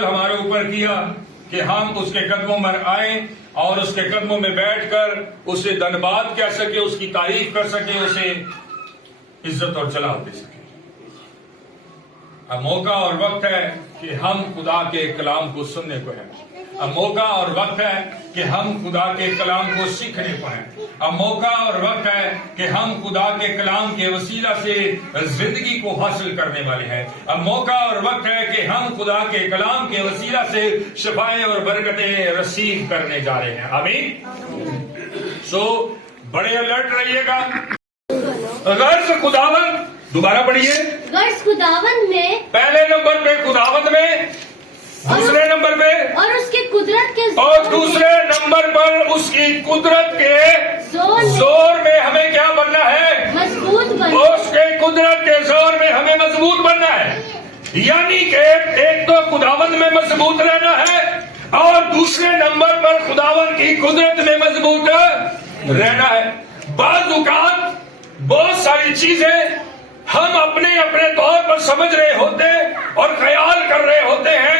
فضل ہمارے اوپر کیا کہ ہم اس کے قدموں میں آئیں اور اس کے قدموں میں بیٹھ کر اسے دھنیواد کہہ سکے، اس کی تعریف کر سکے، اسے عزت اور جلال دے سکے۔ اب موقع اور وقت ہے کہ ہم خدا کے کلام کو سننے کو ہیں، اب موقع اور وقت ہے کہ ہم خدا کے کلام کو سیکھنے کو ہیں، اب موقع اور وقت ہے کہ ہم خدا کے کلام کے وسیلہ سے زندگی کو حاصل کرنے والے ہیں، اب موقع اور وقت ہے کہ ہم خدا کے کلام کے وسیلہ سے شفائیں اور برکتیں رسید کرنے جا رہے ہیں۔ آمین۔ سو بڑے الرٹ رہیے گا۔ غرض خداوند، دوبارہ پڑھیے، غرض خداوند میں، پہلے نمبر پہ خداوند میں، دوسرے نمبر پہ اور اس کی قدرت کے اور دوسرے نمبر پر اس کی قدرت کے زور میں ہمیں کیا بننا ہے؟ مضبوط بننا۔ اس کے قدرت کے زور میں ہمیں مضبوط بننا ہے، یعنی کہ ایک تو خداوند میں مضبوط رہنا ہے اور دوسرے نمبر پر خداوند کی قدرت میں مضبوط رہنا ہے۔ بعض اوقات بہت ساری چیزیں ہم اپنے اپنے طور پر سمجھ رہے ہوتے اور خیال کر رہے ہوتے ہیں۔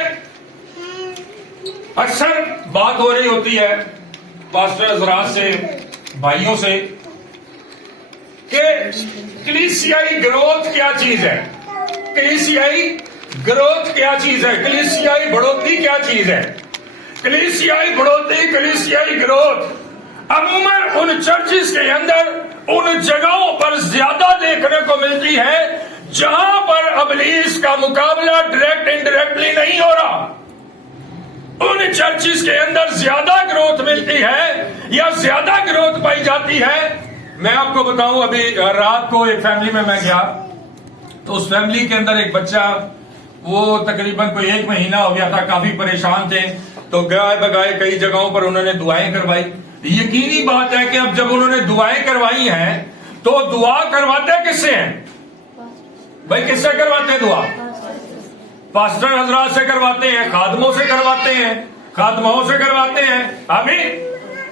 اکثر بات ہو رہی ہوتی ہے پاسٹر حضرات سے، بھائیوں سے، کہ کلیسیائی گروتھ کیا چیز ہے، کلیسیائی گروتھ کیا چیز ہے، کلیسیائی بڑھوتری کیا چیز ہے۔ کلیسیائی بڑھوتری، کلیسیائی گروتھ عموماً ان چرچز کے اندر ان جگہوں پر زیادہ دیکھنے کو ملتی ہے جہاں پر ابلیس کا مقابلہ ڈائریکٹ انڈائریکٹلی نہیں ہو رہا۔ ان چرچز کے اندر زیادہ گروتھ ملتی ہے یا زیادہ گروتھ پائی جاتی ہے۔ میں آپ کو بتاؤں، ابھی رات کو ایک فیملی میں گیا تو اس فیملی کے اندر ایک بچہ، وہ تقریباً کوئی 1 مہینہ ہو گیا تھا، کافی پریشان تھے، تو گائے بگائے کئی جگہوں پر انہوں نے دعائیں کروائی۔ یقینی بات ہے کہ اب جب انہوں نے دعائیں کروائی ہیں تو دعا کرواتے کس سے ہیں بھائی؟ کس سے کرواتے ہیں دعا؟ پاسٹر حضرات سے کرواتے ہیں، خادموں سے کرواتے ہیں، خادماؤں سے کرواتے ہیں۔ آمین۔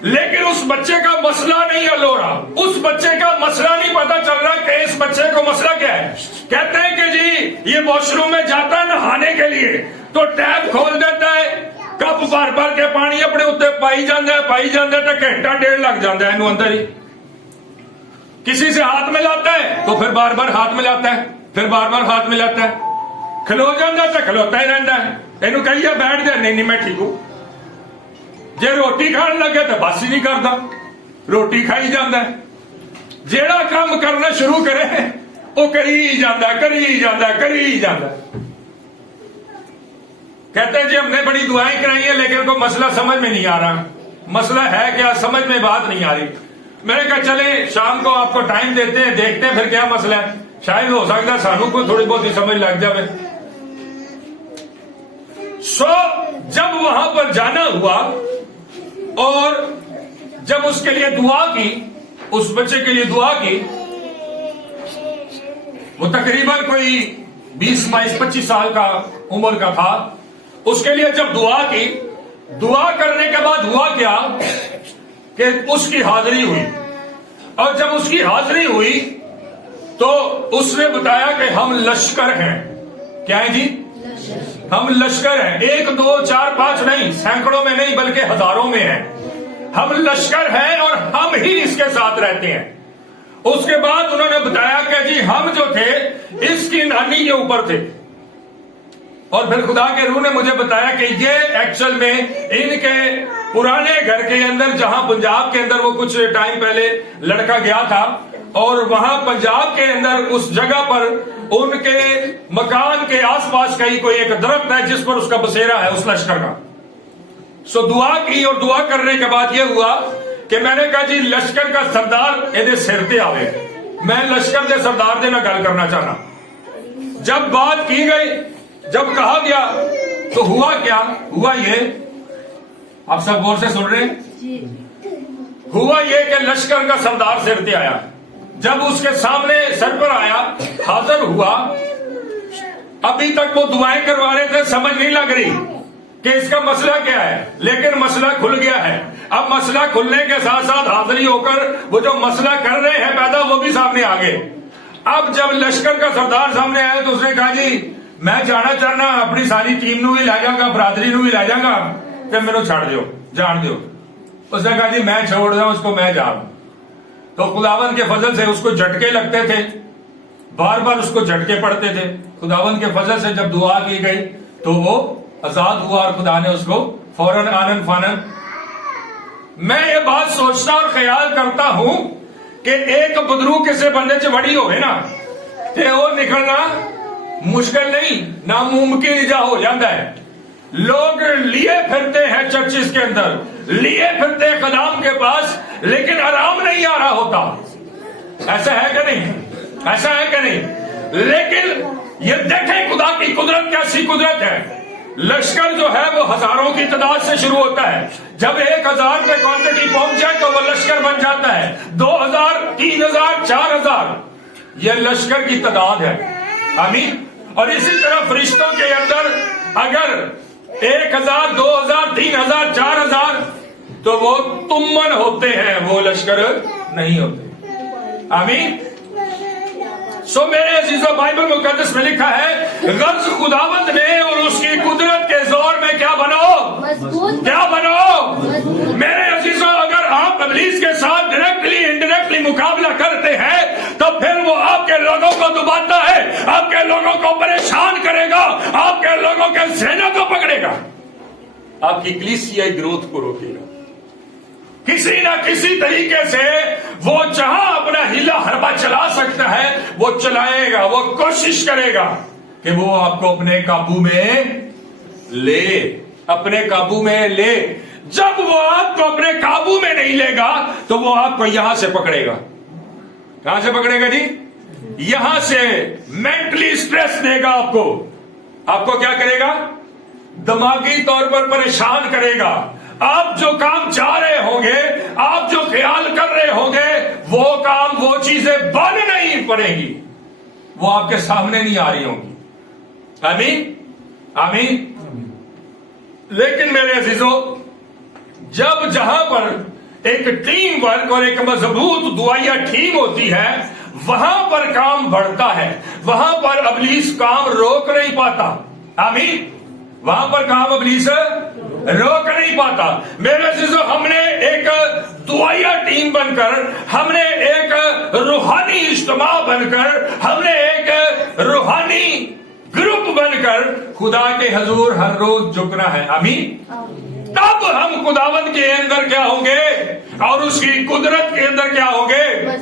لیکن اس بچے کا مسئلہ نہیں حل ہو رہا، اس بچے کا مسئلہ نہیں پتا چل رہا کہ اس بچے کو مسئلہ کیا ہے۔ کہتے ہیں کہ جی یہ واش روم میں جاتا ہے نہانے کے لیے تو ٹیپ کھول دیتا ہے، کپ بھر بھر کے پانی اپنے اتنے پائی جاندے تو گھنٹہ 1.5 لگ جاتا ہے انہوں اندر ہی۔ کسی سے ہاتھ ملاتا ہے تو پھر بار بار ہاتھ ملاتا ہے، پھر بار بار ہاتھ ملاتا ہے، کھلو جاندہ تو کھلوتا ہی رہتا ہے۔ اینو کہیے بیٹھ دے، نہیں میں ٹھیک ہوں۔ جے روٹی کھان لگے تو بس ہی نہیں کرتا، روٹی کھائی جاندہ ہے۔ جیڑا کام کرنا شروع کرے وہ کری جاندہ ہے۔ کہتے ہیں جی ہم نے بڑی دعائیں کرائی ہیں لیکن کوئی مسئلہ سمجھ میں نہیں آ رہا۔ مسئلہ ہے کیا؟ سمجھ میں بات نہیں آ رہی۔ میں نے کہا چلیں شام کو آپ کو ٹائم دیتے ہیں، دیکھتے ہیں پھر کیا مسئلہ ہے، شاید ہو سکتا ہے سانوں کو تھوڑی بہت ہی سمجھ لگ جائے۔ جب وہاں پر جانا ہوا اور جب اس کے لیے دعا کی، اس بچے کے لیے دعا کی، وہ تقریباً کوئی 20 22 25 سال کا عمر کا تھا۔ اس کے لیے جب دعا کی، دعا کرنے کے بعد ہوا کیا کہ اس کی حاضری ہوئی، اور جب اس کی حاضری ہوئی تو اس نے بتایا کہ ہم لشکر ہیں۔ کیا ہے جی؟ ہم لشکر ہیں، 1 2 4 5 نہیں، سینکڑوں میں نہیں بلکہ ہزاروں میں ہیں۔ ہم لشکر ہیں اور ہم ہی اس کے ساتھ رہتے ہیں۔ اس کے بعد انہوں نے بتایا کہ جی ہم جو تھے اس کی نانی کے اوپر تھے، اور پھر خدا کے روح نے مجھے بتایا کہ یہ ایکچول میں ان کے پرانے گھر کے اندر، جہاں پنجاب کے اندر وہ کچھ ٹائم پہلے لڑکا گیا تھا، اور وہاں پنجاب کے اندر اس جگہ پر ان کے مکان کے آس پاس کہیں کوئی ایک درخت ہے جس پر اس کا بسیرا ہے، اس لشکر کا۔ سو دعا کی، اور دعا کرنے کے بعد یہ ہوا کہ میں نے کہا جی لشکر کا سردار یہ سر تے آوے، میں لشکر کے سردار دے میں گل کرنا چاہنا۔ جب بات کی گئی، جب کہا گیا تو ہوا کیا؟ ہوا یہ، آپ سب غور سے سن رہے ہیں؟ ہوا یہ کہ لشکر کا سردار سر تے آیا۔ جب اس کے سامنے سر پر آیا، حاضر ہوا، ابھی تک وہ دعائیں کروا رہے تھے، سمجھ نہیں لگ رہی کہ اس کا مسئلہ کیا ہے، لیکن مسئلہ کھل گیا ہے۔ اب مسئلہ کھلنے کے ساتھ ساتھ حاضری ہو کر وہ جو مسئلہ کر رہے ہیں پیدا، وہ بھی سامنے آ گئے۔ اب جب لشکر کا سردار سامنے آیا تو اس نے کہا جی میں جانا چاہنا اپنی ساری ٹیم نو بھی لے جاؤں گا, برادری نو بھی لے جاؤں گا, کہ میرے چھڑ دیو, جان دیو. اس نے کہا جی میں چھوڑ دوں اس کو, میں جاؤں. تو خداوند کے فضل سے اس کو جھٹکے لگتے تھے, بار بار اس کو جھٹکے پڑتے تھے. خداوند کے فضل سے جب دعا کی گئی تو وہ آزاد ہوا اور خدا نے اس کو فوراً آنن فانن. میں یہ بات سوچتا اور خیال کرتا ہوں کہ ایک بدرو کسی بندے چ بڑی ہوئے نا تے وہ نکلنا مشکل نہیں, ناممکن جا ہو جاتا ہے. لوگ لیے پھرتے ہیں چرچز کے اندر, لیے پھرتے ہیں خدام کے پاس, لیکن آرام نہیں آ رہا ہوتا. ایسا ہے کہ نہیں, ایسا ہے کہ نہیں؟ لیکن یہ دیکھیں خدا کی قدرت کیسی قدرت ہے. لشکر جو ہے وہ ہزاروں کی تعداد سے شروع ہوتا ہے. جب 1000 پہ کوانٹٹی پہنچ جائے تو وہ لشکر بن جاتا ہے. 2000, 3000, 4000 یہ لشکر کی تعداد ہے. آمین. اور اسی طرح فرشتوں کے اندر اگر 1000, 2000, 3000, 4000 تو وہ تمن ہوتے ہیں, وہ لشکر نہیں ہوتے. آمین. سو میرے عزیزو, بائبل مقدس میں لکھا ہے غرض خداوند نے اور اس کی قدرت کے زور میں کیا بنو, کیا بنو. میرے عزیزو, اگر آپ ابلیس کے ساتھ ڈائریکٹلی انڈائریکٹلی مقابلہ کرتے ہیں تو پھر وہ آپ کے لوگوں کو دباتا ہے, آپ کے لوگوں کو پریشان کرے گا, آپ کے لوگوں کے ذہنوں کو پکڑے گا, آپ کی کلیسیائی گروتھ کو روکے گا. کسی نہ کسی طریقے سے وہ جہاں اپنا ہیلا حربہ چلا سکتا ہے وہ چلائے گا, وہ کوشش کرے گا کہ وہ آپ کو اپنے قابو میں لے, اپنے قابو میں لے. جب وہ آپ کو اپنے قابو میں نہیں لے گا تو وہ آپ کو یہاں سے پکڑے گا. کہاں سے پکڑے گا جی؟ یہاں سے مینٹلی سٹریس دے گا آپ کو. آپ کو کیا کرے گا؟ دماغی طور پر پریشان کرے گا. آپ جو کام چاہ رہے ہوں گے, آپ جو خیال کر رہے ہوں گے, وہ کام, وہ چیزیں بن نہیں پڑیں گی, وہ آپ کے سامنے نہیں آ رہی ہوں گی. آمین, آمین. لیکن میرے عزیزو, جب جہاں پر ایک ٹیم ورک اور ایک مضبوط دعائیا ٹیم ہوتی ہے وہاں پر کام بڑھتا ہے, وہاں پر ابلیس کام روک نہیں پاتا. آمین. وہاں پر کام ابلیس روک نہیں پاتا. میرے عزیزو, ہم نے ایک دعائیا ٹیم بن کر, ہم نے ایک روحانی اجتماع بن کر, ہم نے ایک روحانی گروپ بن کر خدا کے حضور ہر روز جھکنا ہے. آمین. تب ہم خداوند کے اندر کیا ہوں گے اور اس کی قدرت کے اندر کیا ہوں گے,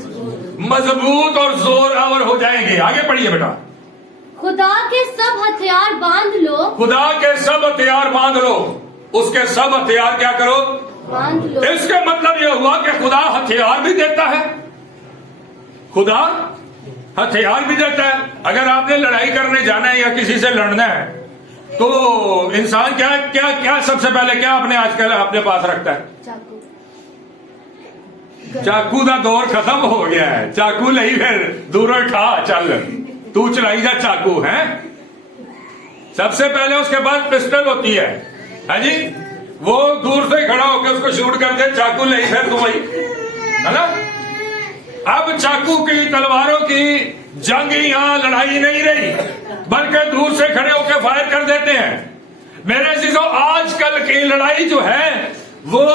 مضبوط اور زور آور ہو جائیں گے. آگے پڑھیے بیٹا. خدا کے سب ہتھیار باندھ لو, خدا کے سب ہتھیار باندھ لو. اس کے سب ہتھیار کیا کرو, باندھ لو. اس کا مطلب یہ ہوا کہ خدا ہتھیار بھی دیتا ہے, خدا ہتھیار بھی دیتا ہے. اگر آپ نے لڑائی کرنے جانا ہے یا کسی سے لڑنا ہے تو انسان کیا کیا کیا سب سے پہلے کیا اپنے آج کل اپنے پاس رکھتا ہے؟ چاقو. چاقو دا دور ختم ہو گیا ہے. چاقو نہیں, پھر دور اٹھا, چل تو چلائی جا چاقو ہے. سب سے پہلے اس کے بعد پسٹل ہوتی ہے. ہاں جی, وہ دور سے کھڑا ہو کے اس کو شوٹ کر دے, چاقو نہیں, پھر تو وہی ہے نا. اب چاقو کی, تلواروں کی جنگ یہاں لڑائی نہیں رہی, بلکہ دور سے کھڑے ہو کے فائر کر دیتے ہیں. میرے عزیزو, آج کل کی لڑائی جو ہے وہ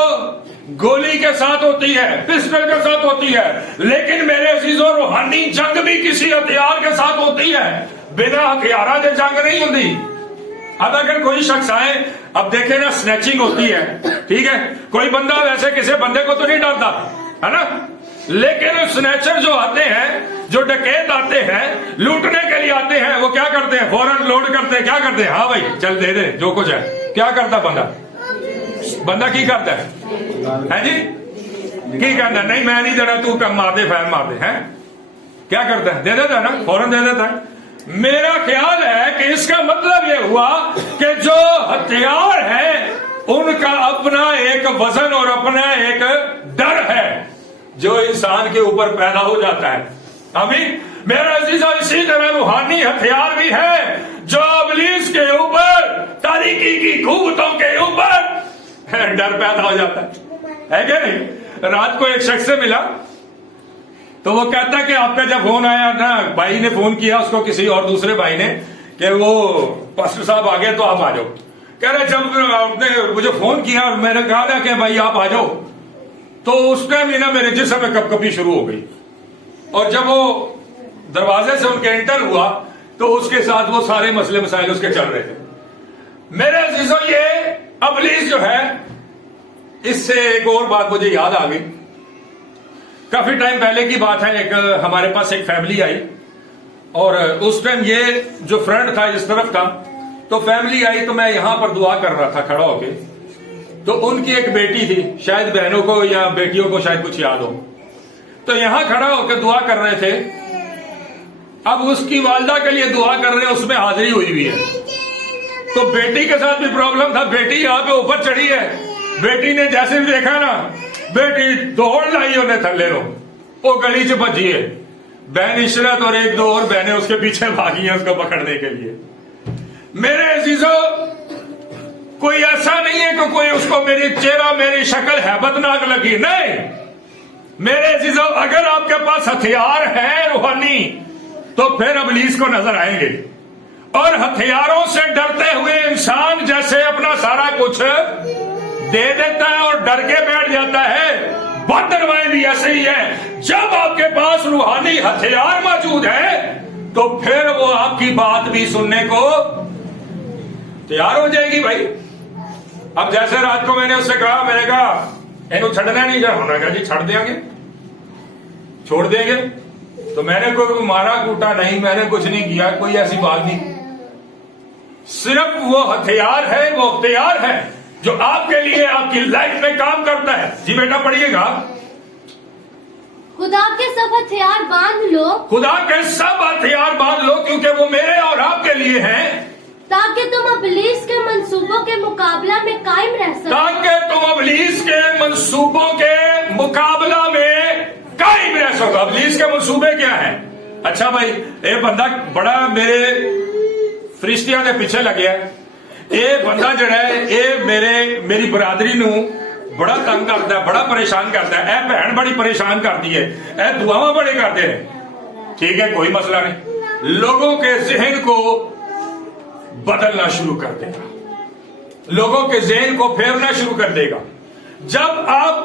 گولی کے ساتھ ہوتی ہے, پسٹل کے ساتھ ہوتی ہے. لیکن میرے عزیزو, روحانی جنگ بھی کسی ہتھیار کے ساتھ ہوتی ہے, بنا ہتھیارہ دے جنگ نہیں ہوتی. اب اگر کوئی شخص آئے, اب دیکھیں نا سنیچنگ ہوتی ہے, ٹھیک ہے, کوئی بندہ ویسے کسی بندے کو تو نہیں ڈرتا ہے نا, لیکن سنیچر جو آتے ہیں, جو ڈکیت آتے ہیں, لوٹنے کے لیے آتے ہیں, وہ کیا کرتے ہیں؟ فوراً لوڈ کرتے ہیں. کیا کرتے ہیں؟ ہاں بھائی چل دے دے جو کچھ ہے. کیا کرتا بندہ, بندہ کی کرتا ہے جی, کی کرتا ہے؟ نہیں میں نہیں دینا, تو کم مار دے, فین مار دے. ہیں کیا کرتا ہے؟ دے دیتا ہے نا, فوراً دے دیتا ہے. میرا خیال ہے کہ اس کا مطلب یہ ہوا کہ جو ہتھیار ہے ان کا اپنا ایک وزن اور اپنا ایک ڈر ہے جو انسان کے اوپر پیدا ہو جاتا ہے. آمین. میرا عزیزو, اسی طرح روحانی ہتھیار بھی ہے جو ابلیس کے اوپر, تاریکی کی قوتوں کے اوپر ڈر پیدا ہو جاتا ہے کہ نہیں. رات کو ایک شخص سے ملا تو وہ کہتا ہے کہ آپ کا جب فون آیا نا, بھائی نے فون کیا اس کو, کسی اور دوسرے بھائی نے, कि वो पास्टर साहब आ गए तो आप आ जाओ। कह रहे जब आपने मुझे फोन किया और मैंने कहा ना कि भाई आप आ जाओ, तो उस टाइम ही ना मेरे जिस्म में कपकपी शुरू हो गई। और जब वो दरवाजे से उनके एंटर हुआ तो उसके साथ वो सारे मसले मसाइल उसके चल रहे थे। मेरे अजीजों, ये इब्लीस जो है, इससे एक और बात मुझे याद आ गई। काफी टाइम पहले की बात है, एक हमारे पास एक फैमिली आई और उस टाइम ये जो फ्रंट था इस तरफ था, तो फैमिली आई तो मैं यहां पर दुआ कर रहा था खड़ा होके। तो उनकी एक बेटी थी, शायद बहनों को या बेटियों को शायद कुछ याद हो, तो यहां खड़ा होकर दुआ कर रहे थे। अब उसकी वालदा के लिए दुआ कर रहे हैं, उसमें हाजिरी हुई हुई है। तो बेटी के साथ भी प्रॉब्लम था, बेटी यहां पे ऊपर चढ़ी है। बेटी ने जैसे भी देखा ना, बेटी दौड़ लाई उन्हें थल्ले लो, वो गली से भजी है। बहन इशरत और एक दो और बहनें उसके पीछे भागी हैं उसको पकड़ने के लिए। मेरे अजीजों, कोई ऐसा नहीं है कि कोई उसको मेरी चेहरा मेरी शक्ल हैबतनाक लगी, नहीं। मेरे अजीजों, अगर आपके पास हथियार है रूहानी, तो फिर इब्लीस को नजर आएंगे। और हथियारों से डरते हुए इंसान जैसे अपना सारा कुछ दे देता है और डर के बैठ जाता है, बदनवाई भी ऐसे ही है। जब आपके पास रूहानी हथियार मौजूद है तो फिर वो आपकी बात भी सुनने को तैयार हो जाएगी भाई। अब जैसे रात को मैंने उससे कहा, मैंने कहा इनको छड़ना नहीं जा, उन्होंने कहा जी छड़ देंगे, छोड़ देंगे। तो मैंने कोई मारा कूटा नहीं, मैंने कुछ नहीं किया, कोई ऐसी बात नहीं। सिर्फ वो हथियार है, वो अख्तियार है जो आपके लिए आपकी लाइफ में काम करता है। जी बेटा पढ़िएगा। खुदा के सब हथियार बांध लो, खुदा के सब हथियार बांध लो, क्योंकि वो मेरे और आपके लिए हैं, ताकि तुम इब्लीस के मंसूबों के मुकाबला में कायम रह सको। ताकि तुम इब्लीस के मंसूबों के मुकाबला में कायम रह सको। इब्लीस के मंसूबे क्या हैं? अच्छा भाई, एक बंदा बड़ा मेरे फरिश्तियां के पीछे लग गया। ਇਹ ਬੰਦਾ ਜਿਹੜਾ ਹੈ, ਇਹ ਮੇਰੀ ਬਰਾਦਰੀ ਨੂੰ ਬੜਾ ਤੰਗ ਕਰਦਾ ਹੈ, ਬੜਾ ਪਰੇਸ਼ਾਨ ਕਰਦਾ ਹੈ। ਇਹ ਭੈਣ ਬੜੀ ਪਰੇਸ਼ਾਨ ਕਰਦੀ ਹੈ, ਇਹ ਦੁਆਵਾਂ बड़े करते हैं। ठीक है, कोई मसला नहीं। लोगों के जहन को बदलना शुरू कर देगा, लोगों के जहन को फेरना शुरू कर देगा। जब आप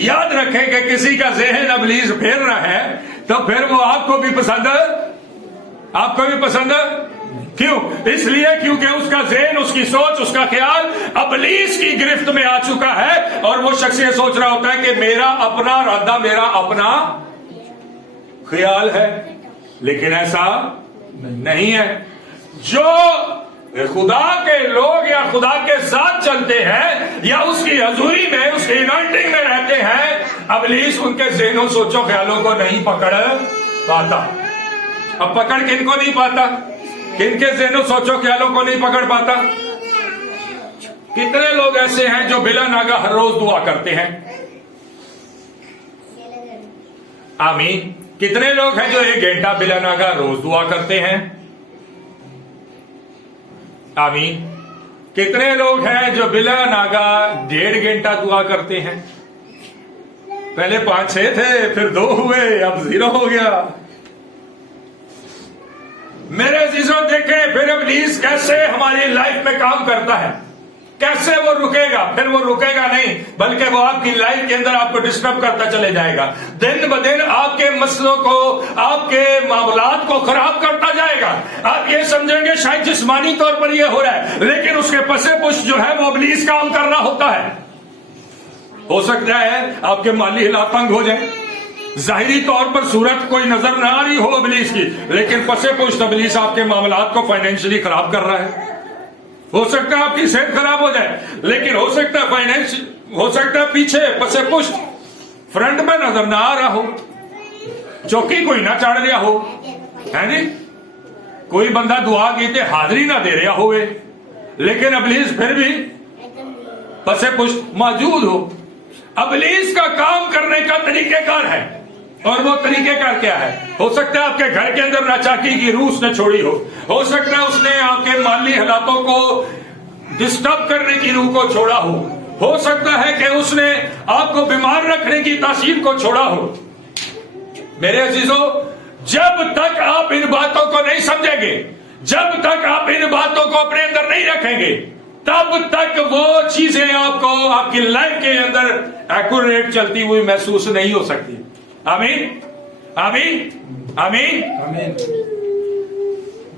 याद रखें कि किसी का जहन इब्लीस फेर रहा है, तो फिर वो आपको भी पसंद क्यों? इसलिए क्योंकि उसका ज़हन, उसकी सोच, उसका ख्याल इब्लीस की गिरफ्त में आ चुका है। और वो शख्स ये सोच रहा होता है कि मेरा अपना इरादा, मेरा अपना ख्याल है, लेकिन ऐसा नहीं है। जो खुदा के लोग या खुदा के साथ चलते हैं या उसकी हजूरी में, उसकी इनाइटिंग में रहते हैं, इब्लीस उनके ज़हनों, सोचों, ख्यालों को नहीं पकड़ पाता। अब पकड़ किनको नहीं पाता? किनके ज़हनों, सोचो, ख्यालों को नहीं पकड़ पाता? कितने लोग ऐसे हैं जो बिला नागा हर रोज दुआ करते हैं? आमीन। कितने लोग हैं जो 1 घंटा बिला नागा रोज दुआ करते हैं? आमीन। कितने लोग हैं जो बिला नागा 1.5 घंटा दुआ करते हैं? पहले 5-6 थे, फिर 2 हुए, अब 0 हो गया। मेरे अजीजों, देखें फिर इब्लीस कैसे हमारी लाइफ में काम करता है, कैसे वो रुकेगा। फिर वो रुकेगा नहीं, बल्कि वो आपकी लाइफ के अंदर आपको डिस्टर्ब करता चले जाएगा। दिन ब दिन आपके मसलों को, आपके मामलात को खराब करता जाएगा। आप ये समझेंगे शायद जिस्मानी तौर पर ये हो रहा है, लेकिन उसके पसे पुश जो है वो इब्लीस काम कर रहा होता है। हो सकता है आपके माली हालात तंग हो जाए, जाहिरी तौर पर सूरत कोई नजर ना आ रही हो इब्लीस की, लेकिन पसे पुश्त इब्लीस आपके मामलात को फाइनेंशियली खराब कर रहा है। हो सकता है आपकी सेहत खराब हो जाए, लेकिन हो सकता है फाइनेंस, हो सकता है पीछे पसे पुश्त फ्रंट में नजर ना आ रहा हो, चौकी कोई ना चढ़ रहा हो, है जी, कोई बंदा दुआ की ते हाजिरी ना दे रहा होवे, लेकिन इब्लीस फिर भी पसे पुश्त मौजूद हो। इब्लीस का काम करने का तरीकेकार है, और वो तरीकेकार क्या है? हो सकता है आपके घर के अंदर नाचाकी की रूह उसने छोड़ी हो सकता है उसने आपके माली हालातों को डिस्टर्ब करने की रूह को छोड़ा हो सकता है कि उसने आपको बीमार रखने की तासीर को छोड़ा हो। मेरे अजीजों, जब तक आप इन बातों को नहीं समझेंगे, जब तक आप इन बातों को अपने अंदर नहीं रखेंगे तब तक वो चीजें आपको आपकी लाइफ के अंदर एक्यूरेट चलती हुई महसूस नहीं हो सकती। आमीन, आमीन, आमीन।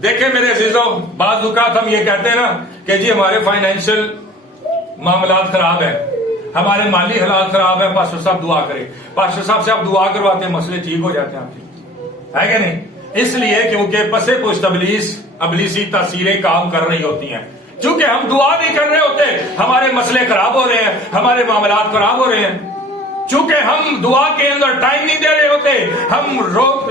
देखें मेरे अजीजों, बाज़ औक़ात हम ये कहते हैं ना कि जी हमारे फाइनेंशियल मामलात खराब है, हमारे माली हालात खराब है, पास्टर साहब दुआ करें। पास्टर साहब से आप दुआ करवाते हैं, मसले ठीक हो जाते हैं आपके, है कि नहीं? इसलिए क्योंकि पसे पुश्त अबलीसी तासीरें काम कर रही होती हैं। क्योंकि हम दुआ नहीं कर रहे होते, हमारे मसले खराब हो रहे हैं, हमारे मामलात खराब हो रहे हैं। चूंकि हम दुआ के अंदर टाइम नहीं दे रहे होते, हम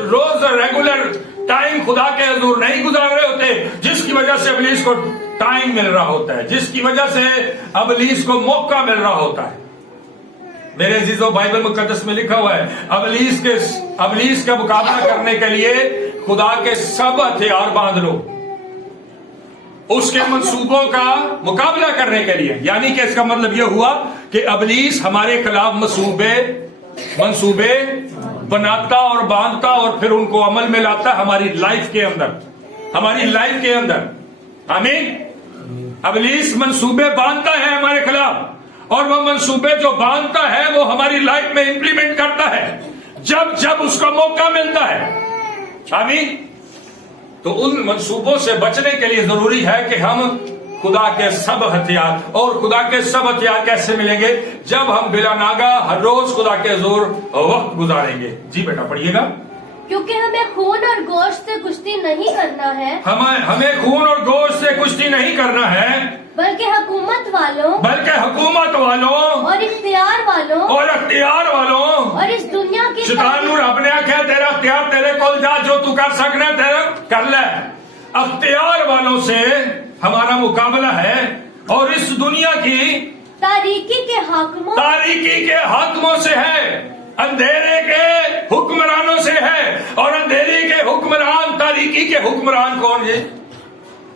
रोज रेगुलर टाइम खुदा के हुजूर नहीं गुजार रहे होते, जिसकी वजह से अबलीस को टाइम मिल रहा होता है, जिसकी वजह से अबलीस को मौका मिल रहा होता है। मेरे अजीजों, बाइबल मुकद्दस में लिखा हुआ है अबलीस का मुकाबला करने के लिए खुदा के सब हथियार बांध लो, उसके मंसूबों का मुकाबला करने के लिए। यानी कि इसका मतलब यह हुआ कि अबलीस हमारे खिलाफ मंसूबे बनाता और बांधता और फिर उनको अमल में लाता हमारी लाइफ के अंदर, आमीन। अबलीस मंसूबे बांधता है हमारे खिलाफ, और वह मंसूबे जो बांधता है वो हमारी लाइफ में इंप्लीमेंट करता है जब जब उसका मौका मिलता है, आमीन। तो उन मंसूबों से बचने के लिए जरूरी है कि हम खुदा के सब हथियार, और खुदा के सब हथियार कैसे मिलेंगे? जब हम बिला नागा हर रोज खुदा के हुजूर वक्त गुजारेंगे। जी बेटा पढ़िएगा। क्योंकि हमें खून और गोश्त से कुश्ती नहीं करना है, हमें खून और गोश्त से कुश्ती नहीं करना है, बल्कि हुकूमत वालों और इख्तियार वालों और इस दुनिया की शैतान नूर अपने आख्या तेरा इख्तियार तेरे कोल जा, जो तू कर सकना तेरा कर ले। इख्तियार वालों से हमारा मुकाबला है, और इस दुनिया की तारीकी के हाकिमों से है, अंधेरे के हुक्मरानों से है। और अंधेरे के हुक्मरान, तारीकी के हुक्मरान कौन है?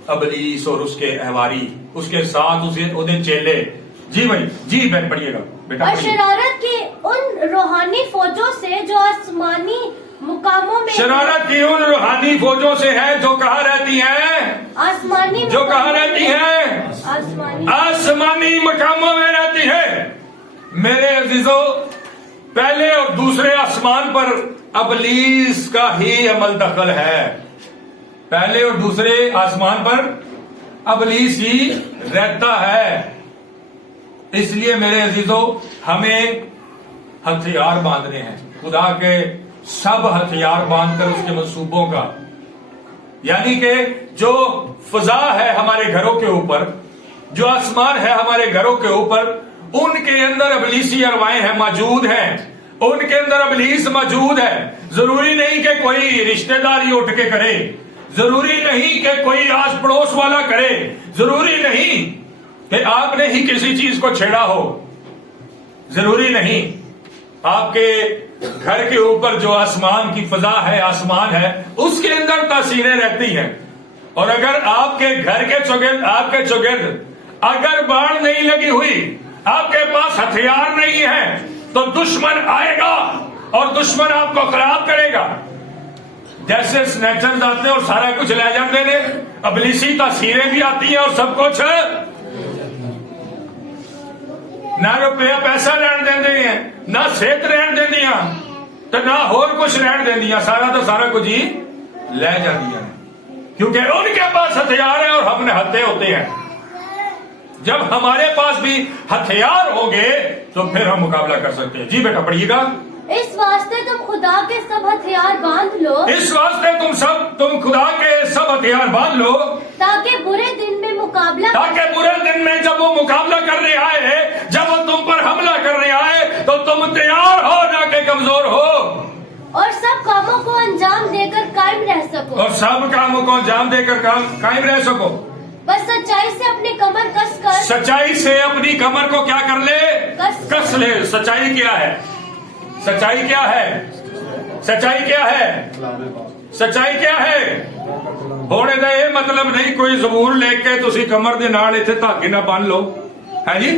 अबलीस और उसके अहवारी, उसके साथ उसे चेले। जी भाई, जी बहन पढ़िएगा बेटा। और शरारत की उन रूहानी फौजों से जो आसमानी मुकामों में, शरारत की उन रूहानी फौजों से है जो कहाँ रहती हैं? आसमानी मकामों में रहती है। मेरे अजीजों, पहले और दूसरे आसमान पर अबलीस का ही अमल दखल है। पहले और दूसरे आसमान पर अबलीस ही रहता है। इसलिए मेरे अजीजों, हमें हथियार बांधने हैं, खुदा के सब हथियार बांधकर उसके मंसूबों का, यानी कि जो फजा है हमारे घरों के ऊपर, जो आसमान है हमारे घरों के ऊपर, उनके अंदर अबलीसी अरवाएं हैं, मौजूद हैं, उनके अंदर अबलीस मौजूद है। जरूरी नहीं कि कोई रिश्तेदारी उठ के करे, जरूरी नहीं कि कोई आस पड़ोस वाला करे, जरूरी नहीं कि आपने ही किसी चीज को छेड़ा हो, जरूरी नहीं। आपके घर के ऊपर जो आसमान की फजा है, आसमान है, उसके अंदर तासीरें रहती हैं। और अगर आपके घर के चौगिर्द अगर बाढ़ नहीं लगी हुई, आपके पास हथियार नहीं है, तो दुश्मन आएगा और दुश्मन आपको खराब करेगा। जैसे स्नैचर्स आते हैं और सारा कुछ ले जाते हैं, अबलीसी तासीरें भी आती हैं और सब कुछ, ना रुपया पैसा रहन देंदे हैं, ना सेहत रहन देंदियां, तो ना होर कुछ रहन देंदियां, सारा कुछ ही ले जांदियां, क्योंकि उनके पास हथियार है और हमने हत्थे होते हैं। जब हमारे पास भी हथियार होंगे तो फिर हम मुकाबला कर सकते हैं। जी बेटा पढ़िएगा। इस वास्ते तुम खुदा के सब हथियार बांध लो, इस वास्ते तुम खुदा के सब हथियार बांध लो, ताकि बुरे दिन में जब वो मुकाबला करने आए, जब वो तुम पर हमला करने आए, तो तुम तैयार हो, ना कि कमजोर हो, और सब कामों को अंजाम देकर कायम रह सको। बस सच्चाई से अपनी कमर को क्या कर ले? कस ले। सच्चाई क्या है? होने का ये मतलब नहीं कोई जबूर लेके तुसी कमर दे नाल इत्थे धागे ना बन लो, है जी।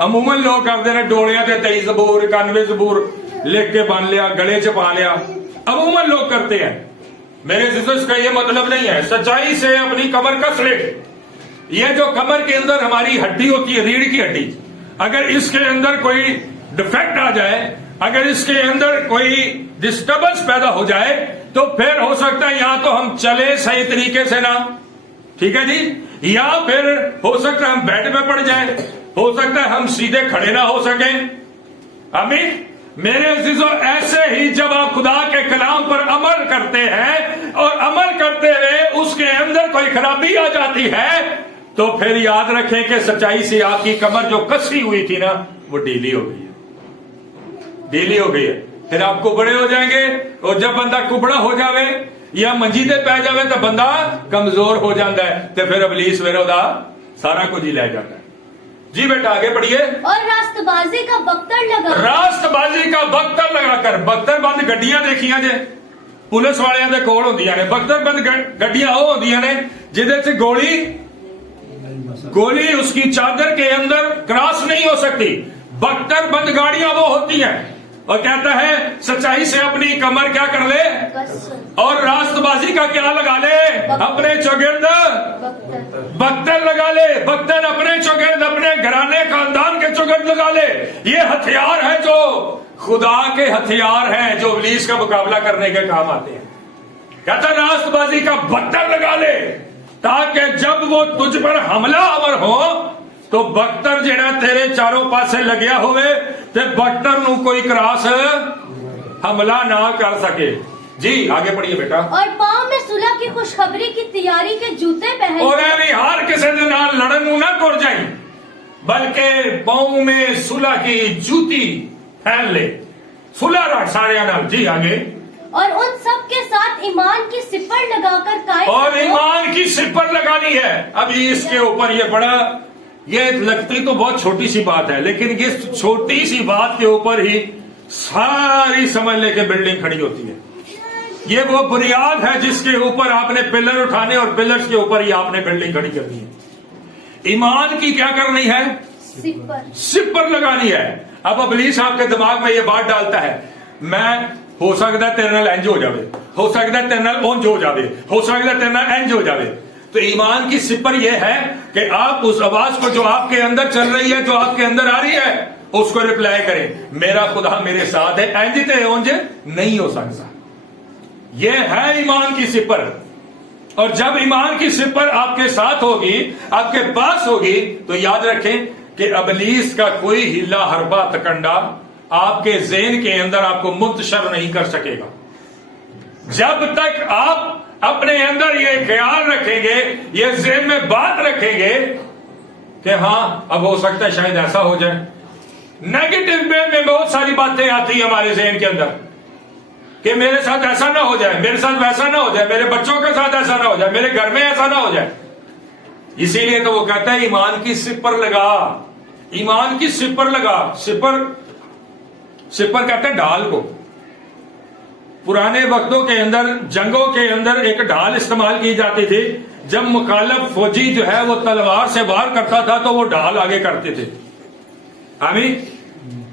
अमूमन लोग करते हैं डोलियां ते 23 जबूर 91 जबूर लिख के बन लिया, गले च पा लिया, अमूमन लोग करते हैं। मेरे अजीजों, इसका ये मतलब नहीं है सच्चाई से अपनी कमर कस ले। ये जो कमर के अंदर हमारी हड्डी होती है, रीढ़ की हड्डी, अगर इसके अंदर कोई डिफेक्ट आ जाए, अगर इसके अंदर कोई डिस्टर्बेंस पैदा हो जाए, तो फिर हो सकता है या तो हम चले सही तरीके से ना, ठीक है जी, या फिर हो सकता है हम बेड में पड़ जाए, हो सकता है हम सीधे खड़े ना हो सके। आमीन। मेरे अजीजों, ऐसे ही जब आप खुदा के कलाम पर अमल करते हैं और अमल करते हुए उसके अंदर कोई खराबी आ जाती है, तो फिर याद रखें कि सच्चाई से आपकी कमर जो कसी हुई थी ना, वो ढीली हो गई है, ढीली हो गई है। फिर आप कुबड़े हो जाएंगे, और जब बंदा कुबड़ा हो जावे या मंजीदे पै जावे तो बंदा कमजोर हो जाता है, तो फिर इब्लीस विरोधा सारा कुछ ही ले जाता है। जी बेटा आगे बढ़िए। और रास्तबाजी का बख्तर लगा, रास्तबाजी का बख्तर लगाकर, बख्तरबंद गड्डियां देखिया जे पुलिस वालियां दे कोल होंदियां ने, बख्तरबंद गड्डियां वो होंदियां ने जिहदे च गोली उसकी चादर के अंदर क्रॉस नहीं हो सकती। बख्तरबंद गाड़ियां वो होती हैं। और कहता है सच्चाई से अपनी कमर क्या कर ले, और रास्तबाजी का क्या लगा ले, अपने चौगिर्द बख्तर लगा ले। बख्तर अपने चौगिर्द, अपने घराने खानदान के चौगिर्द लगा ले। ये हथियार है जो खुदा के हथियार हैं, जो इब्लीस का मुकाबला करने के काम आते हैं। कहता रास्तबाजी का बख्तर लगा ले, ताकि जब वो तुझ पर हमलावर हो तो बख्तर जेड़ा तेरे चारों पासे लग्या होवे, ते बख्तर नू कोई क्रॉस हमला ना कर सके। जी आगे पढ़िए बेटा। और पांव में सुलह की खुशखबरी की तैयारी के जूते पहन, और भी हर किसी दे नाल लड़न नू ना तुर जाई, बल्कि पांव में सुलह की जूती पहन ले, सुलह रख सारे नाल। जी आगे। और उन सब के साथ ईमान की सिपर लगाकर कायम, और ईमान की सिपर लगानी है। अभी इसके ऊपर ये लगती तो बहुत छोटी सी बात है, लेकिन ये छोटी सी बात के ऊपर ही सारी समझ लेके बिल्डिंग खड़ी होती है। ये वो बुनियाद है जिसके ऊपर आपने पिलर उठाने, और पिलर्स के ऊपर ही आपने बिल्डिंग खड़ी करनी है। ईमान की क्या करनी है, सिपर लगानी है। अब इब्लीस आपके दिमाग में ये बात डालता है, मैं हो सकता है तेरे नाल इंज हो जावे, हो सकता है तेरे नाल उंज हो जावे, हो सकता है तेरे नाल इंज हो जावे। तो ईमान की सिपर यह है कि आप उस आवाज को जो आपके अंदर चल रही है, जो आपके अंदर आ रही है, उसको रिप्लाई करें, मेरा खुदा मेरे साथ है, इंज ते उंज नहीं हो सकता। यह है ईमान की सिपर। और जब ईमान की सिपर आपके साथ होगी, आपके पास होगी, तो याद रखें कि इब्लीस का कोई हिला हरबा तकंडा आपके ज़हन के अंदर आपको मुंतशर नहीं कर सकेगा। जब तक आप अपने अंदर ये ख्याल रखेंगे, ये ज़हन में बात रखेंगे कि हाँ अब हो सकता है शायद ऐसा हो जाए। नेगेटिव वे में बहुत सारी बातें आती है हमारे ज़हन के अंदर कि मेरे साथ ऐसा ना हो जाए, मेरे साथ वैसा ना हो जाए, मेरे बच्चों के साथ ऐसा ना हो जाए, मेरे घर में ऐसा ना हो जाए। इसीलिए तो वो कहता है ईमान की सिपर लगा, ईमान की सिपर लगा। सिपर कहते हैं ढाल को। पुराने वक्तों के अंदर, जंगों के अंदर एक ढाल इस्तेमाल की जाती थी। जब मुखालिफ फौजी जो है वो तलवार से वार करता था तो वो ढाल आगे करते थे। आमीन।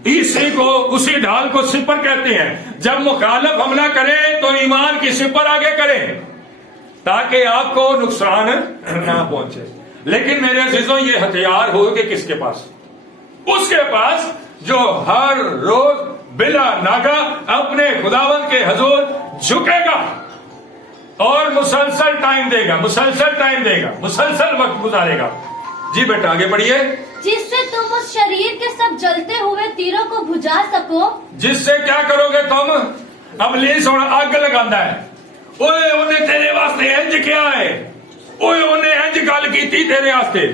इसी को, उसी ढाल को सिपर कहते हैं। जब मुखालिफ हमला करे तो ईमान की सिपर आगे करें ताकि आपको नुकसान ना पहुंचे। लेकिन मेरे अजीजों, ये हथियार होंगे किसके पास? उसके पास जो हर रोज बिला नागा अपने खुदावंद के हजूर झुकेगा और मुसलसल टाइम देगा, मुसलसल टाइम देगा, मुसलसल वक्त गुजारेगा। जी बेटा आगे बढ़िए। जिससे तुम उस शरीर के सब जलते हुए तीरों को बुझा सको। जिससे क्या करोगे तुम? इब्लीस और आग लगांदा है, ओए उन्हें तेरे वास्ते इंज क्या है, ओए उन्हें इंज गल की थी तेरे वास्ते।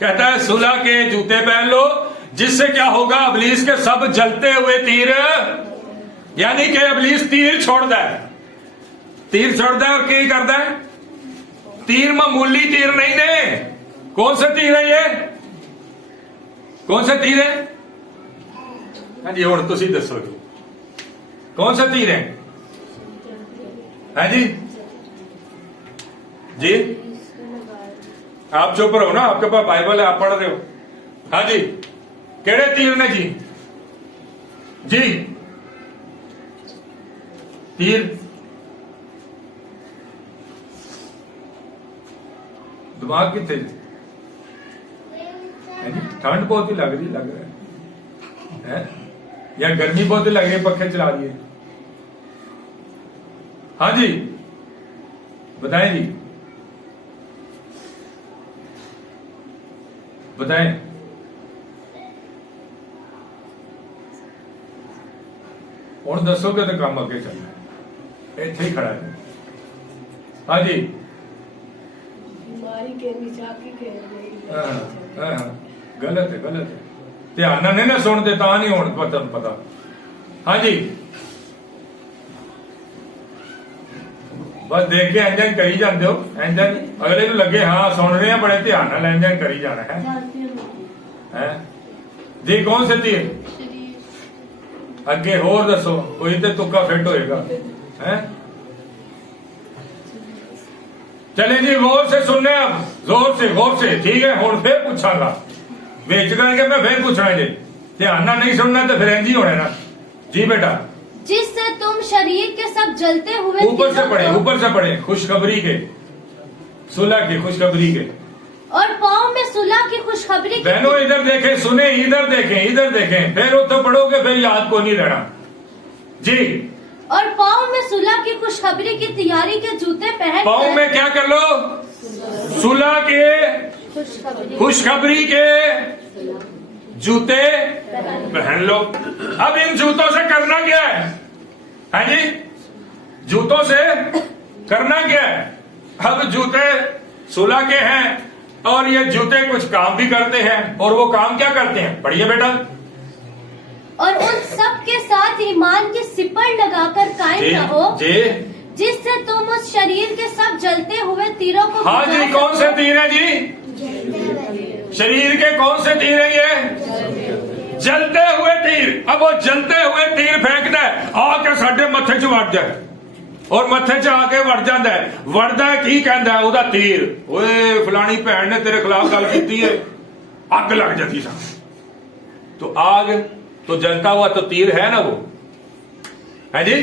कहता है सुलह के जूते पहन लो, जिससे क्या होगा? इब्लीस के सब जलते हुए तीर, यानी कि इब्लीस तीर छोड़ता है, तीर छोड़ता है और क्या करता है? तीर मामूली तीर नहीं ने। कौन सा तीर है ये? कौन सा तीर है? हाँ जी और तुसी दसो जी, कौन सा तीर है? हाँ जी जी आप चुप रहो ना, आपके पास बाइबल है, आप पढ़ रहे हो। हाँ जी केड़े तीर ने जी? जी तीर दिमाग कितने ठंड बहुत ही लग रहा है या गर्मी बहुत ही लग रही है, पखे चला दिए। हाँ जी बताएं जी, बताएं। और दसोगे तो काम अगे चलना है, इत्थे ही खड़ा है। हाँ जी गलत है, गलत है, ध्यान ना नहीं ना सुनते ता नहीं होने पता। हाँ जी बस देख के इंजन करी जाते हो, इंजन अगले को लगे हाँ सुन रहे हैं, बड़े ध्यान नाल इंजन करी जाना है। जी कौन से तीर अगे होर दसो, कोई तो तुक्का फिट होएगा है। चले जी गौर से सुनने, अब जोर से गौर से, ठीक है। और फिर पूछागा बेच करके मैं फिर पूछना जी, ध्यान ना नहीं सुनना तो फिर इंज ही होना ना। जी बेटा जिससे तुम शरीर के सब जलते हुए ऊपर से पढ़े खुशखबरी के, सुलह की खुशखबरी के, और पाँव में सुलह की खुशखबरी। बहनों इधर देखें, सुने, इधर देखें, फिर उतो पढ़ोगे फिर याद को नहीं रहना जी। और पाँव में सुलह की खुशखबरी की तैयारी के जूते पहन, पाँव में क्या कर लो, सुलह के खुशखबरी के जूते पहन लो। अब इन जूतों से करना क्या है जी, जूतों से करना क्या है। अब जूते सुलह के हैं और ये जूते कुछ काम भी करते हैं, और वो काम क्या करते हैं, पढ़िए बेटा। और उन सब के साथ ईमान की सिपड़ लगाकर कायम रहो जी, जिससे तुम उस शरीर के सब जलते हुए तीरों को। हाँ जी कौन से तीर है जी, शरीर के कौन से तीर है ये, जलते हुए तीर। अब वो जलते हुए तीर फेंकता है, आके साडे मथे च वड़ जाए, और मथे च आके वड़ जाता है, वड़दा है की कहता है ओदा तीर, ओए फलानी भैन ने तेरे खिलाफ गल की है, अग लग जाती सा। तो आग तो जलता हुआ तो तीर है ना वो, है जी।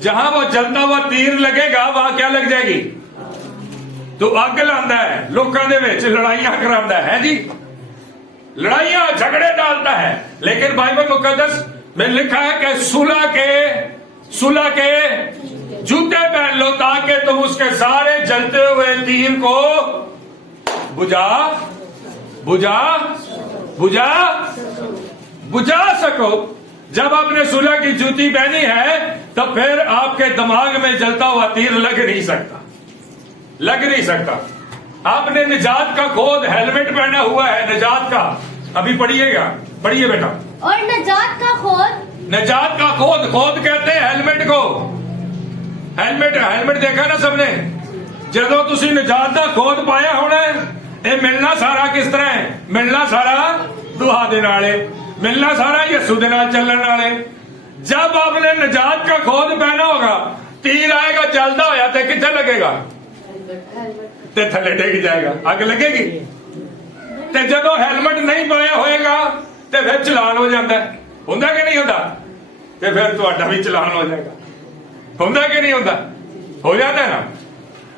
जहां वो जलता हुआ तीर लगेगा वहां क्या लग जाएगी, तो अग लांदा है, लोगों दे विच लड़ाइयां करांदा है जी, लड़ाइयां झगड़े डालता है। लेकिन बाइबल मुकद्दस में लिखा है कि सुलह के जूते पहन लो ताकि तुम उसके सारे जलते हुए तीर को बुझा सको। जब आपने सुलह की जूती पहनी है तो फिर आपके दिमाग में जलता हुआ तीर लग नहीं सकता। आपने निजात का खोद हेलमेट पहना हुआ है, निजात का, अभी पढ़िएगा, पढ़िए बेटा। और निजात का खोद कहते हैं हेलमेट को। हेलमेट देखा ना सबने, जदों तुसी निजात का खोद पाया होना, ये मिलना सारा किस तरह है, मिलना सारा दुआ दे नाल, मिलना सारा यसू दे नाल चलने वाले। जब आपने निजात का खोद पहना होगा, तीर आएगा चलता होया तो कितने लगेगा, ते थले डिग जाएगा, अग लगेगी। ते जदों हेलमेट नहीं पाया होएगा ते फिर चलान हो जाता है, हुंदा कि नहीं होता, ते फिर तुहाडा भी चलान हो जाएगा, हुंदा कि नहीं होता, हो जाता है ना।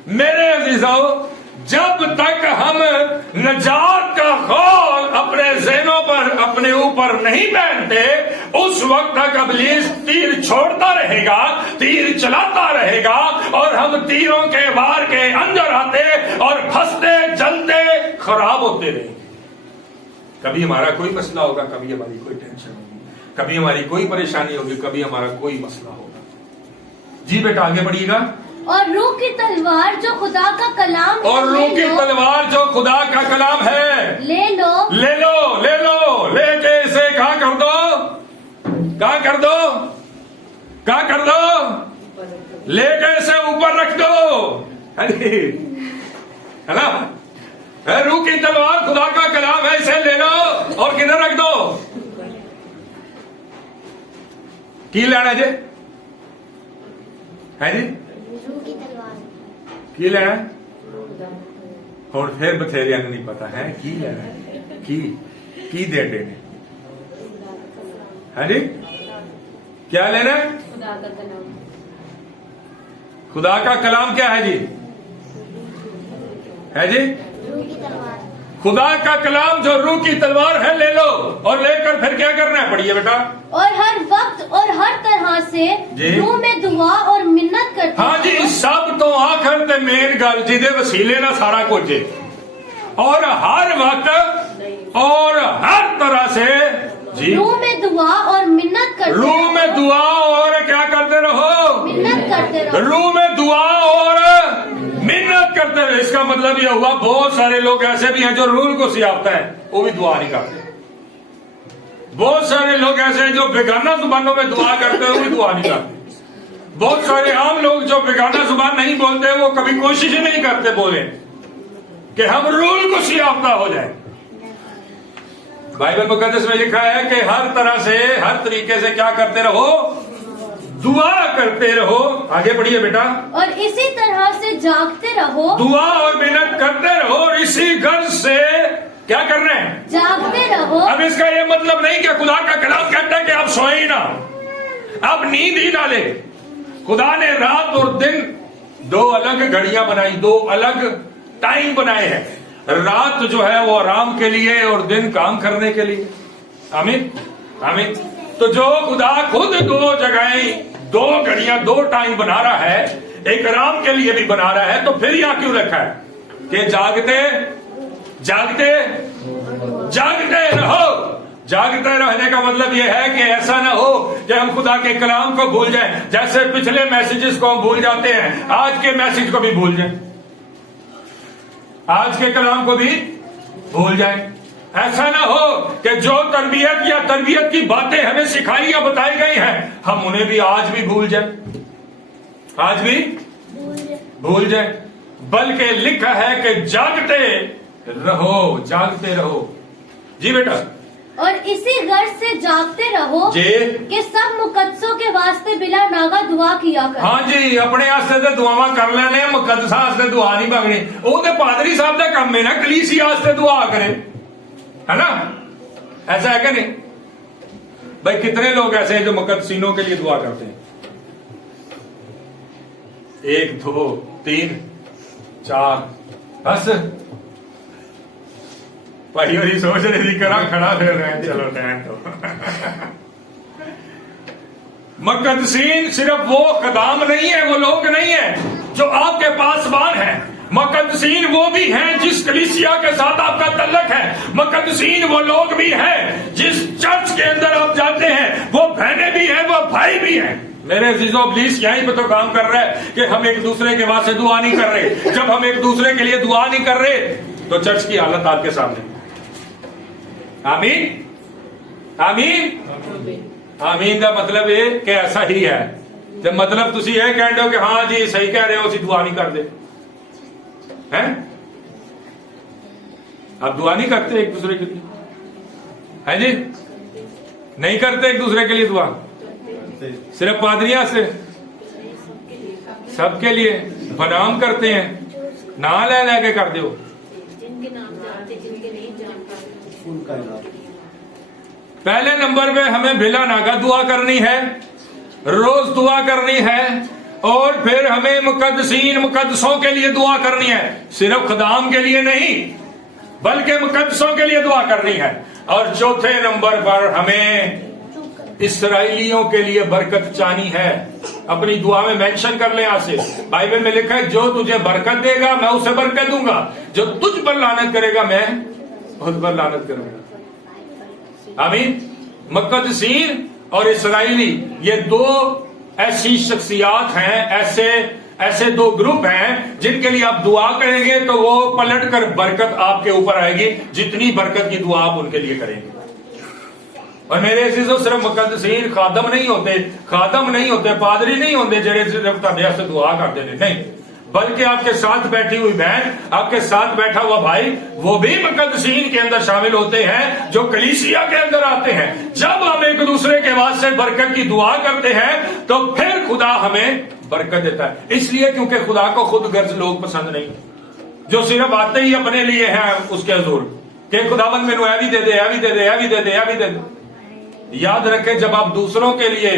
मेरे अजीजों, जब तक हम निजात का खोल अपने ज़हनों पर, अपने ऊपर नहीं पहनते, उस वक्त तक इब्लीस तीर छोड़ता रहेगा, तीर चलाता रहेगा, और हम तीरों के वार के अंदर आते और फंसते, जलते, खराब होते रहेंगे। कभी हमारा कोई मसला होगा, कभी हमारी कोई टेंशन होगी, कभी हमारी कोई परेशानी होगी, कभी हमारा कोई मसला होगा। जी बेटा आगे बढ़िएगा। और रूह की तलवार जो खुदा का कलाम है, और रूह की तलवार जो खुदा का कलाम है, ले लो, लेके इसे कहाँ कर दो, लेके इसे ऊपर रख दो, है ना। रूह की तलवार खुदा का कलाम है, इसे ले लो और किधर रख दो, की लेना जी, है जी, की लेना है। और फिर बथेरिया नहीं पता है की लेना है, की दे देने है जी, क्या लेना है, खुदा का कलाम क्या है जी, है जी, खुदा का कलाम जो रूह की तलवार है ले लो, और लेकर फिर क्या करना है, पढ़िए बेटा। और हर वक्त और हर तरह से जी। रूह में दुआ और मिन्नत करते हाँ जी, रहो। सब तो आखिर ते मेन गल जिदे वसीले ना सारा कुछ है। और हर वक्त और हर तरह से जी, रूह में दुआ और मिन्नत करते रूह में दुआ और क्या करते रहो, मिन्नत करते रहो। रूह में दुआ और मिन्नत करते रहे। इसका मतलब यह हुआ बहुत सारे लोग ऐसे भी हैं जो रूह को सियाफता है, वो भी दुआ नहीं करते। बहुत सारे लोग ऐसे हैं जो बेगाना जुबानों में दुआ करते हैं, वो भी दुआ नहीं करते। बहुत सारे आम लोग जो बेगाना जुबान नहीं बोलते, वो कभी कोशिश ही नहीं करते बोले कि हम रूह को सियाफता हो जाए। बाइबल मुकद्दस में लिखा है कि हर तरह से, हर तरीके से क्या करते रहो, दुआ करते रहो। आगे बढ़िए बेटा। और इसी तरह से जागते रहो। दुआ और मिन्नत करते रहो, और इसी गर्ज से क्या करना है, जागते रहो। अब इसका ये मतलब नहीं कि खुदा का कलाम कहता है कि आप सोए ही ना, आप नींद ही ना ले। खुदा ने रात और दिन दो अलग घड़ियां बनाई, दो अलग टाइम बनाए हैं। रात जो है वो आराम के लिए और दिन काम करने के लिए। आमीन आमीन। तो जो खुदा खुद दो जगहें, दो घड़ियां, दो टाइम बना रहा है, एक आराम के लिए भी बना रहा है, तो फिर यहां क्यों रखा है कि जागते जागते जागते रहो। जागते रहने का मतलब यह है कि ऐसा ना हो कि हम खुदा के कलाम को भूल जाएं, जैसे पिछले मैसेजेस को हम भूल जाते हैं, आज के मैसेज को भी भूल जाएं, आज के कलाम को भी भूल जाएं। ऐसा ना हो कि जो तरबियत या तरबियत की बातें हमें सिखाई या बताई गई हैं, हम उन्हें भी आज भी भूल जाएं, आज भी भूल जाएं। बल्कि लिखा है कि जागते रहो, जागते रहो। जी बेटा। और इसी गर्ज से जागते रहो जी। कि सब मुकद्दसों के वास्ते बिला नागा दुआ किया करो। हाँ जी, अपने वास्ते तो दुआवां कर लेने, मुकद्दसा वास्ते दुआ नहीं मांगनी। वो तो पादरी साहब का काम है ना, कलीसिया वास्ते दुआ करे, है ना? ऐसा है कि नहीं भाई? कितने लोग ऐसे हैं जो मुकद्दसीनों के लिए दुआ करते हैं? 1 2 3 4 बस। भाई और सोच रही थी करा खड़ा फिर रहे हैं, चलो टैन तो। मुकद्दसीन सिर्फ वो कदाम नहीं है, वो लोग नहीं है जो आपके पासबान है। मुकद्दसीन वो भी हैं जिस कलीसिया के साथ आपका तल्लक है। मुकद्दसीन वो लोग भी हैं जिस चर्च के अंदर आप जाते हैं, वो बहनें भी हैं, वो भाई भी हैं। मेरे अजीजों, प्लीज यहीं पे तो काम कर रहा है कि हम एक दूसरे के वास्ते दुआ नहीं कर रहे। जब हम एक दूसरे के लिए दुआ नहीं कर रहे तो चर्च की हालत आपके सामने। आमीन आमीन आमीन का मतलब ये कि ऐसा ही है। जब मतलब तुसी ये कह रहे हो कि हाँ जी सही कह रहे हो, असी दुआ नहीं करते हैं? आप दुआ नहीं करते एक दूसरे के लिए, है जी? नहीं करते एक दूसरे के लिए दुआ? सिर्फ पादरियां से? सबके लिए बनाम करते हैं, ना ले लेके कर दो। पहले नंबर पे हमें बिला नागा दुआ करनी है, रोज दुआ करनी है, और फिर हमें मुकद्दसीन मुकद्दसों के लिए दुआ करनी है। सिर्फ खदाम के लिए नहीं बल्कि मुकद्दसों के लिए दुआ करनी है। और चौथे नंबर पर हमें इस्राएलियों के लिए बरकत चाहनी है। अपनी दुआ में मेंशन कर ले, यहाँ से बाइबल में लिखा है, जो तुझे बरकत देगा मैं उसे बरकत दूंगा, जो तुझ पर लानत करेगा मैं खुद पर लानत करूंगा। आमीन। मुकद्दसीन और इस्राएली ये दो ऐसी शख्सियात हैं, ऐसे दो ग्रुप हैं जिनके लिए आप दुआ करेंगे तो वो पलट कर बरकत आपके ऊपर आएगी, जितनी बरकत की दुआ आप उनके लिए करेंगे। और मेरे अजीजों, सिर्फ मुकद्दसीन खादम नहीं होते, पादरी नहीं होते जेड़े सिर्फ तुहाडे वास्ते दुआ करते हैं, नहीं, बल्कि आपके साथ बैठी हुई बहन, आपके साथ बैठा हुआ भाई, वो भी मुकद्दसीन के अंदर शामिल होते हैं, जो कलीसिया के अंदर आते हैं। जब हम एक दूसरे के वास्ते बरकत की दुआ करते हैं तो फिर खुदा हमें बरकत देता है। इसलिए क्योंकि खुदा को खुद गर्ज लोग पसंद नहीं, जो सिर्फ आते ही अपने लिए हैं उसके हजूर कि खुदावंद मैनू ऐ भी दे दे, ऐ भी दे दे, ऐ भी दे दे, ऐ भी दे दे। याद रखें, जब आप दूसरों के लिए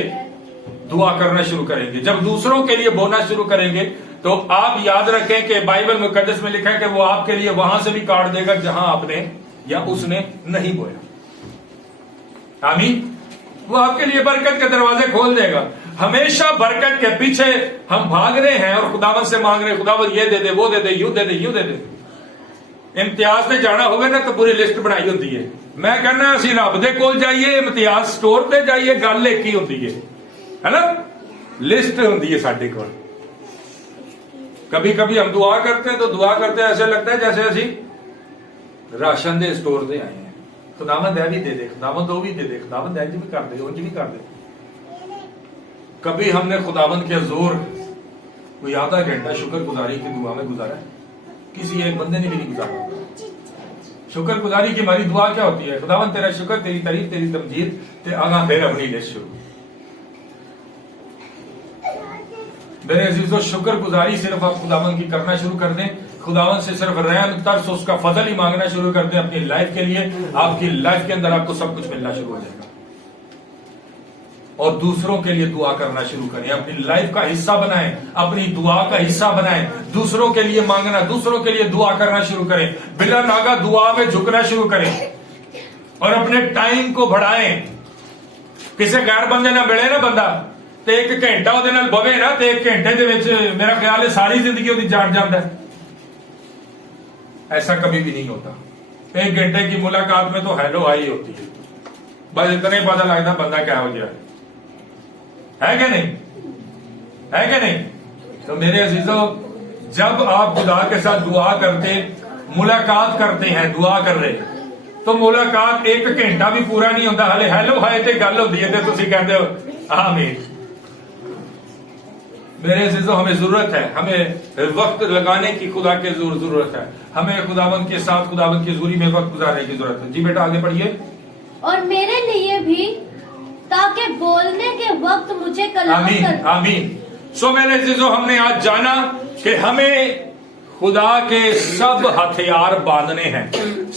दुआ करना शुरू करेंगे, जब दूसरों के लिए बोना शुरू करेंगे, तो आप याद रखें कि बाइबल मुकद्दस में लिखा है कि वो आपके लिए वहां से भी काट देगा जहां आपने या उसने नहीं बोया। आमीन। वो आपके लिए बरकत के दरवाजे खोल देगा। हमेशा बरकत के पीछे हम भाग रहे हैं और खुदावंद से मांग रहे हैं, खुदावंद ये दे दे, वो दे दे, यूं दे दे, यूं दे दे। इम्तियाज से जाना होगा ना तो पूरी लिस्ट बनाई होती है। मैं कहना असी रब दे कोल जाइए, इम्तियाज स्टोर पे जाइए, गल एक ही होती है ना, लिस्ट होती है साडे कोल। कभी कभी हम दुआ करते हैं तो दुआ करते हैं ऐसे लगता है जैसे असी राशन दे स्टोर से आए हैं। खुदावंद है भी दे दे, खुदावंद वो भी दे दे, खुदावंद इंज भी कर दे, उंज भी कर दे। कभी हमने खुदावंद के जोर कोई आधा घंटा शुक्र गुजारी की दुआ में गुजारा है? किसी एक बंदे ने भी नहीं गुजारा। शुक्र गुजारी की हमारी दुआ क्या होती है? खुदावंद तेरा शुक्र, तेरी तारीफ, तेरी तमजीद, ते आगा फिर अपनी लिस्ट शुरू। मेरे अजीजों, शुक्र गुजारी सिर्फ आप खुदावंद की करना शुरू कर दें, खुदावंद से सिर्फ रहम तरस उसका फजल ही मांगना शुरू कर दें अपनी लाइफ के लिए, आपकी लाइफ के अंदर आपको सब कुछ मिलना शुरू हो जाएगा। और दूसरों के लिए दुआ करना शुरू करें, अपनी लाइफ का हिस्सा बनाएं, अपनी दुआ का हिस्सा बनाएं। दूसरों के लिए मांगना, दूसरों के लिए दुआ करना शुरू करें, बिला नागा दुआ में झुकना शुरू करें और अपने टाइम को बढ़ाएं। किसी गैर बंदे ना मिले ना बंदा तो एक घंटा ਉਹਦੇ ਨਾਲ ਬਵੇ ਨਾ ਤੇ एक घंटे ਦੇ ਵਿੱਚ मेरा ख्याल है सारी जिंदगी ਉਹਦੀ जाट जाता है। ऐसा कभी भी नहीं होता। एक घंटे की मुलाकात में तो हेलो हाई होती है, बस इतना ही पता लगता बंदा क्या हो गया है क्या नहीं, है क्या नहीं। तो मेरे अजीजों, जब आप खुदा के साथ दुआ करते, मुलाकात करते हैं, दुआ कर रहे, तो मुलाकात एक घंटा भी पूरा नहीं होता, हाले हेलो हाय ते गल होती है, तो तुसी कहते हो आमीन। मेरे अजीजों, हमें जरूरत है, हमें वक्त लगाने की खुदा के जरूरत है, हमें खुदावंद के साथ खुदावंद की हजूरी में वक्त गुजारने की जरूरत है। जी बेटा आगे पढ़िए। और मेरे लिए भी, ताकि बोलने के वक्त मुझे कलाम आमीन कर। आमीन। सो मेरे अजीजों, हमने आज जाना कि हमें खुदा के सब हथियार बांधने हैं,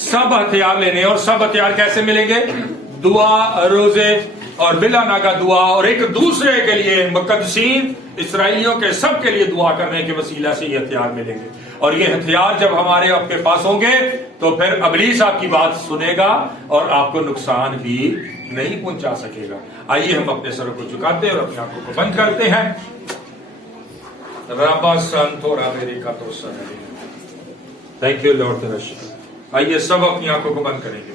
सब हथियार लेने। और सब हथियार कैसे मिलेंगे? दुआ, रोजे और बिला नागा दुआ, और एक दूसरे के लिए मुकद्दसीन इसराइलियों के सब के लिए दुआ करने के वसीला से ये हथियार मिलेंगे। और ये हथियार जब हमारे आपके पास होंगे तो फिर अबलीस आपकी बात सुनेगा और आपको नुकसान भी नहीं पहुंचा सकेगा। आइए हम अपने सरों को झुकाते हैं और अपनी आंखों को बंद करते हैं। रबा संतोरा मेरी का तो सर, थैंक यू लॉर्ड। आइए सब अपनी आंखों को बंद करेंगे।